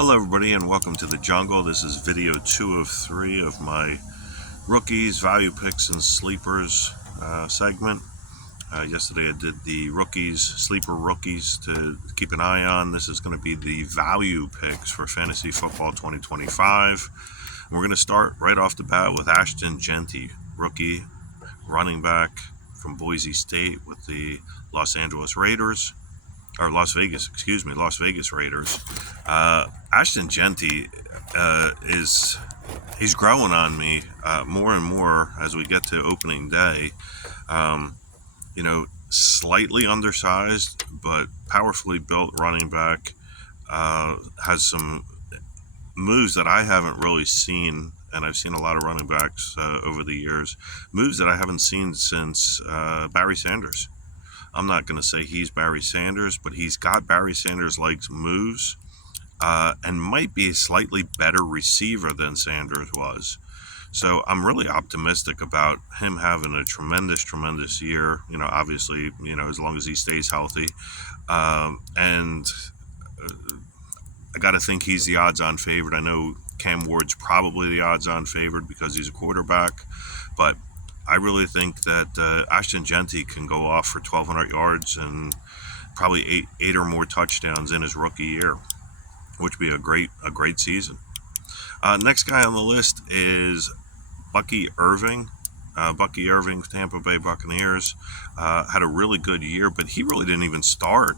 Hello everybody and welcome to the jungle. This is video 2 of 3 of my rookies, value picks, and sleepers segment. Yesterday I did the rookies, sleeper rookies to keep an eye on. This is going to be the value picks for Fantasy Football 2025. And we're going to start right off the bat with Ashton Jeanty, rookie running back from Boise State with the Las Vegas Raiders. Ashton Jeanty he's growing on me more and more as we get to opening day. Slightly undersized, but powerfully built running back. Has some moves that I haven't really seen, and I've seen a lot of running backs over the years. Moves that I haven't seen since Barry Sanders. I'm not going to say he's Barry Sanders, but he's got Barry Sanders-like moves and might be a slightly better receiver than Sanders was. So I'm really optimistic about him having a tremendous year, obviously, as long as he stays healthy. And I got to think he's the odds-on favorite. I know Cam Ward's probably the odds-on favorite because he's a quarterback, but I really think that Ashton Jeanty can go off for 1,200 yards and probably eight or more touchdowns in his rookie year, which would be a great season. Next guy on the list is Bucky Irving. Bucky Irving, Tampa Bay Buccaneers, had a really good year, but he really didn't even start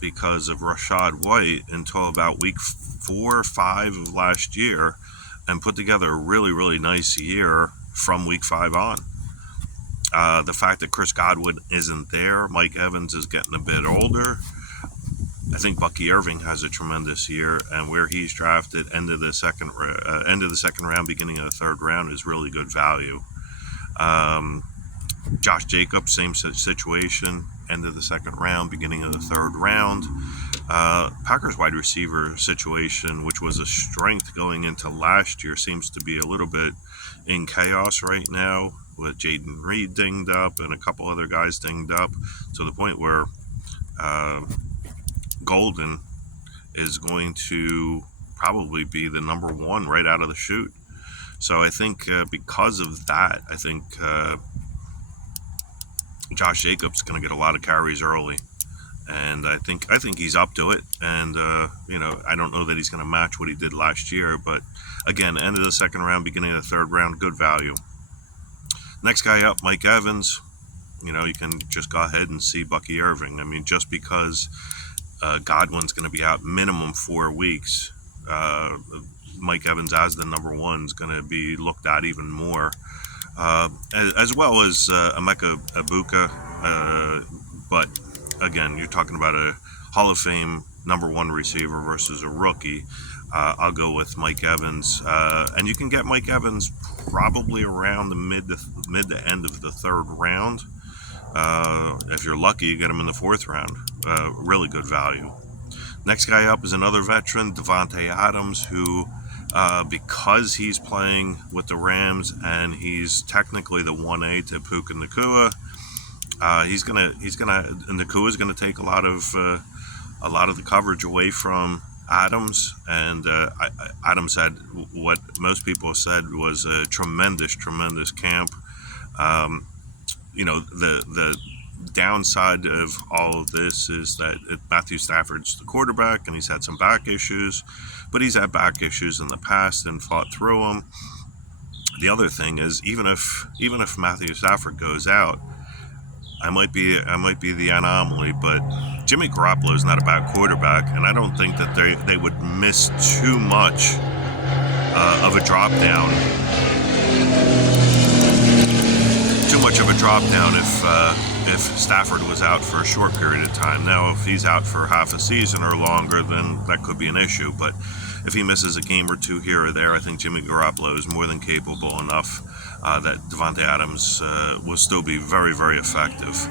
because of Rachaad White until about week 4 or 5 of last year, and put together a really nice year from week 5 on. The fact that Chris Godwin isn't there, Mike Evans is getting a bit older. I think Bucky Irving has a tremendous year, and where he's drafted, end of the second round, beginning of the third round, is really good value. Josh Jacobs, same situation, end of the second round, beginning of the third round. Packers wide receiver situation, which was a strength going into last year, seems to be a little bit in chaos right now, with Jaden Reed dinged up and a couple other guys dinged up, to the point where Golden is going to probably be the number one right out of the chute. So I think because of that, I think Josh Jacobs is going to get a lot of carries early, and I think he's up to it. And I don't know that he's going to match what he did last year, but again, end of the second round, beginning of the third round, good value. Next guy up, Mike Evans. You can just go ahead and see Bucky Irving. I mean, just because Godwin's going to be out minimum 4 weeks, Mike Evans as the number one is going to be looked at even more, as well as Emeka Egbuka. But again, you're talking about a Hall of Fame number one receiver versus a rookie. I'll go with Mike Evans, and you can get Mike Evans probably around the mid to end of the third round. If you're lucky, you get him in the fourth round. Really good value. Next guy up is another veteran, Davante Adams, who, because he's playing with the Rams and he's technically the 1A to Puka Nacua, Nacua's gonna take a lot of the coverage away from Adams, and Adams had what most people said was a tremendous camp. The downside of all of this is that Matthew Stafford's the quarterback, and he's had some back issues, but he's had back issues in the past and fought through them. The other thing is, even if Matthew Stafford goes out, I might be the anomaly, but Jimmy Garoppolo is not a bad quarterback, and I don't think that they would miss too much of a drop down. If Stafford was out for a short period of time. Now, if he's out for half a season or longer, then that could be an issue. But if he misses a game or two here or there, I think Jimmy Garoppolo is more than capable enough that Davante Adams will still be very effective.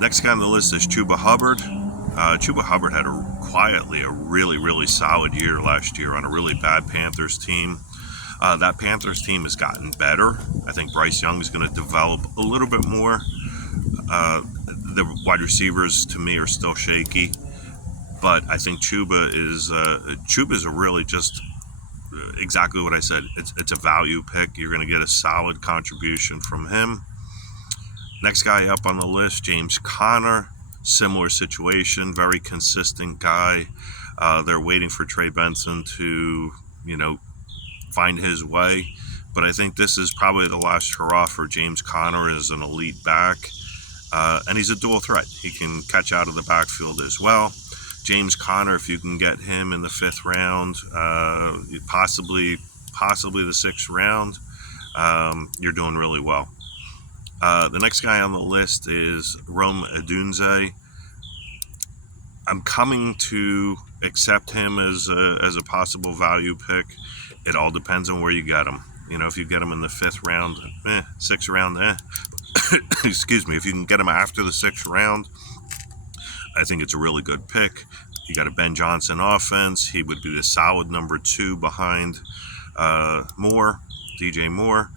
Next guy on the list is Chuba Hubbard. Chuba Hubbard had quietly a really solid year last year on a really bad Panthers team. That Panthers team has gotten better. I think Bryce Young is going to develop a little bit more. The wide receivers, to me, are still shaky. But I think Chuba is a really just exactly what I said. It's a value pick. You're going to get a solid contribution from him. Next guy up on the list, James Conner. Similar situation, very consistent guy. They're waiting for Trey Benson to, find his way. But I think this is probably the last hurrah for James Conner as an elite back. And he's a dual threat. He can catch out of the backfield as well. James Conner, if you can get him in the 5th round, possibly the 6th round, you're doing really well. The next guy on the list is Rome Odunze. I'm coming to accept him as a possible value pick. It all depends on where you get him. If you get him in the 5th round, 6th round, excuse me. If you can get him after the 6th round, I think it's a really good pick. You got a Ben Johnson offense. He would be the solid number 2 behind DJ Moore.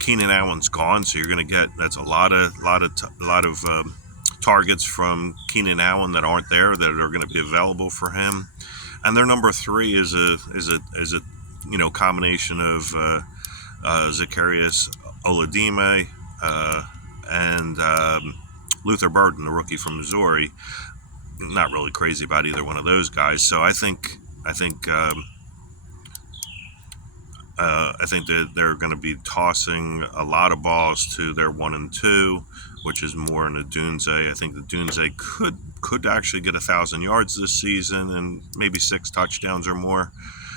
Keenan Allen's gone, so you're going to get a lot of targets from Keenan Allen that aren't there that are going to be available for him. And their number 3 is a combination of Zacharias Oladime and Luther Burden, the rookie from Missouri. Not really crazy about either one of those guys. So I think that they're going to be tossing a lot of balls to their 1 and 2, which is more in Odunze. I think the Odunze could actually get 1,000 yards this season and maybe 6 touchdowns or more.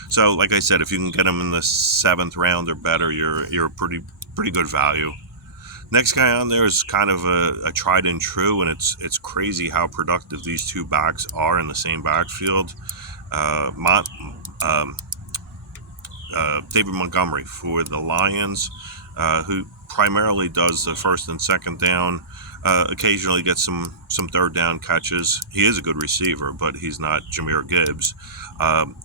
So, like I said, if you can get them in the 7th round or better, you're a pretty good value. Next guy on there is kind of a tried and true, and it's crazy how productive these 2 backs are in the same backfield. David Montgomery for the Lions, who primarily does the 1st and 2nd down, occasionally gets some 3rd down catches. He is a good receiver, but he's not Jahmyr Gibbs.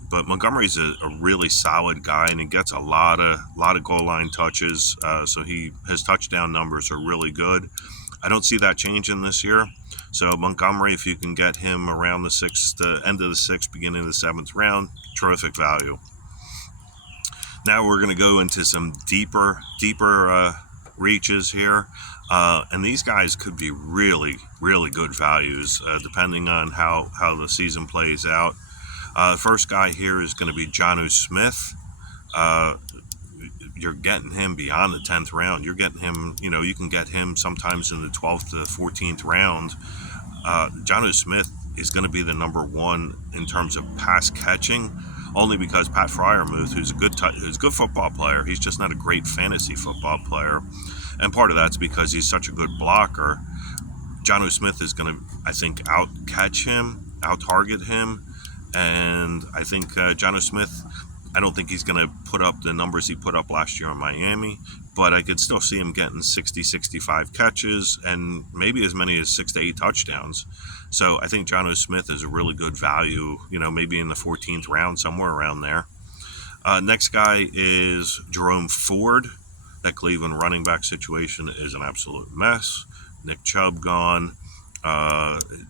But Montgomery's a really solid guy, and he gets a lot of goal line touches. So his touchdown numbers are really good. I don't see that changing this year. So Montgomery, if you can get him around the 6th, end of the 6th, beginning of the 7th round, terrific value. Now we're going to go into some deeper reaches here. And these guys could be really, really good values depending on how the season plays out. The first guy here is going to be Jonnu Smith. You're getting him beyond the 10th round. You're getting him, you can get him sometimes in the 12th to 14th round. Jonnu Smith is going to be the number 1 in terms of pass catching, only because Pat Freiermuth, who's a good football player, he's just not a great fantasy football player. And part of that's because he's such a good blocker. Jonnu Smith is going to, I think, out-catch him, out-target him. And I think Jonnu Smith, I don't think he's going to put up the numbers he put up last year in Miami, but I could still see him getting 60, 65 catches and maybe as many as 6 to 8 touchdowns. So I think Jonnu Smith is a really good value, maybe in the 14th round, somewhere around there. Next guy is Jerome Ford. That Cleveland running back situation is an absolute mess. Nick Chubb gone.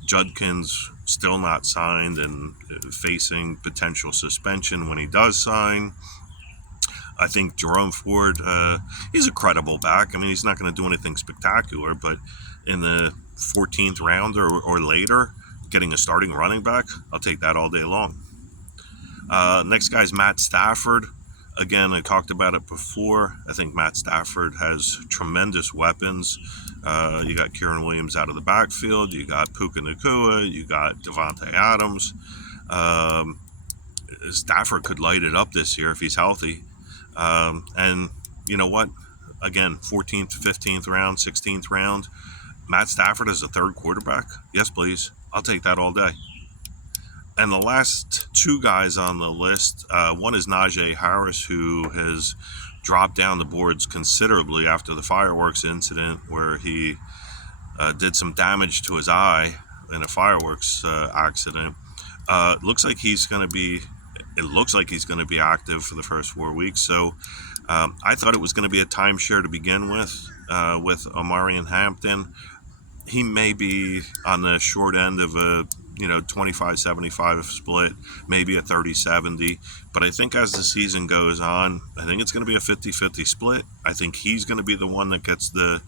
Judkins still not signed and facing potential suspension when he does sign. I think Jerome Ford, he's a credible back. I mean, he's not going to do anything spectacular, but in the 14th round or later, getting a starting running back, I'll take that all day long. Next guy is Matt Stafford. Again, I talked about it before. I think Matt Stafford has tremendous weapons. You got Kieran Williams out of the backfield. You got Puka Nacua. You got Devontae Adams. Stafford could light it up this year if he's healthy. And you know what? Again, 14th, 15th round, 16th round. Matt Stafford as a 3rd quarterback? Yes, please. I'll take that all day. And the last 2 guys on the list, one is Najee Harris, who has dropped down the boards considerably after the fireworks incident where he did some damage to his eye in a fireworks accident. It looks like he's going to be active for the first 4 weeks. So I thought it was going to be a timeshare to begin with Omarion Hampton. he may be on the short end of a 25-75 split, maybe a 30-70. But I think as the season goes on, I think it's going to be a 50-50 split. I think he's going to be the one that gets the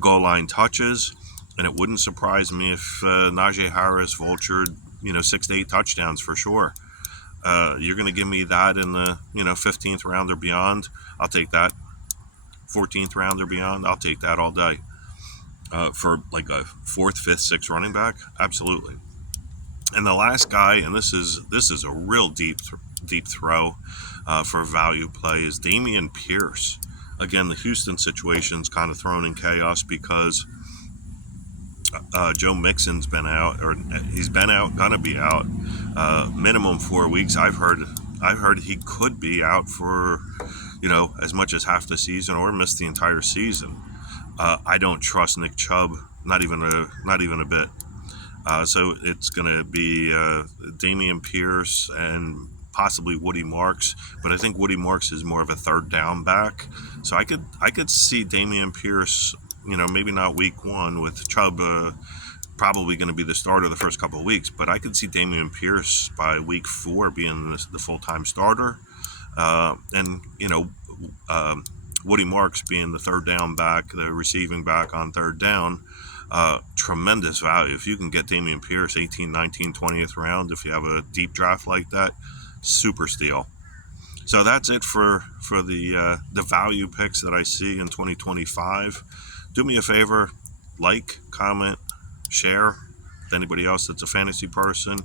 goal line touches. And it wouldn't surprise me if Najee Harris vultured 6 to 8 touchdowns for sure. You're going to give me that in the 15th round or beyond, I'll take that. 14th round or beyond, I'll take that all day. For like a 4th, 5th, 6th running back, absolutely. And the last guy, and this is a real deep throw for value play, is Dameon Pierce. Again, the Houston situation's kind of thrown in chaos because Joe Mixon's been out, or he's been out, gonna be out, minimum 4 weeks. I've heard he could be out for as much as half the season or miss the entire season. I don't trust Nick Chubb, not even a bit. So it's going to be Dameon Pierce and possibly Woody Marks, but I think Woody Marks is more of a third down back. So I could see Dameon Pierce, maybe not week 1 with Chubb probably going to be the starter the first couple of weeks, but I could see Dameon Pierce by week 4 being the full-time starter, and Woody Marks being the third down back, the receiving back on third down. Tremendous value. If you can get Dameon Pierce 18, 19, 20th round, if you have a deep draft like that, super steal. So that's it for the value picks that I see in 2025. Do me a favor, like, comment, share with anybody else that's a fantasy person,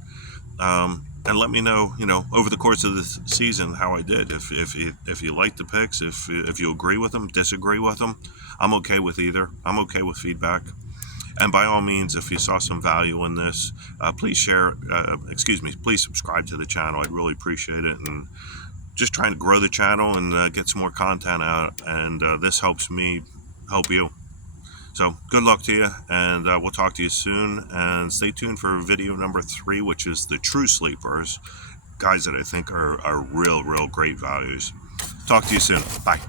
and let me know, over the course of the season how I did. If you like the picks, if you agree with them, disagree with them, I'm okay with either. I'm okay with feedback. And by all means, if you saw some value in this, please please subscribe to the channel. I'd really appreciate it. And just trying to grow the channel and get some more content out. And this helps me help you. So good luck to you, and we'll talk to you soon. And stay tuned for video number 3, which is the true sleepers, guys that I think are real great values. Talk to you soon. Bye.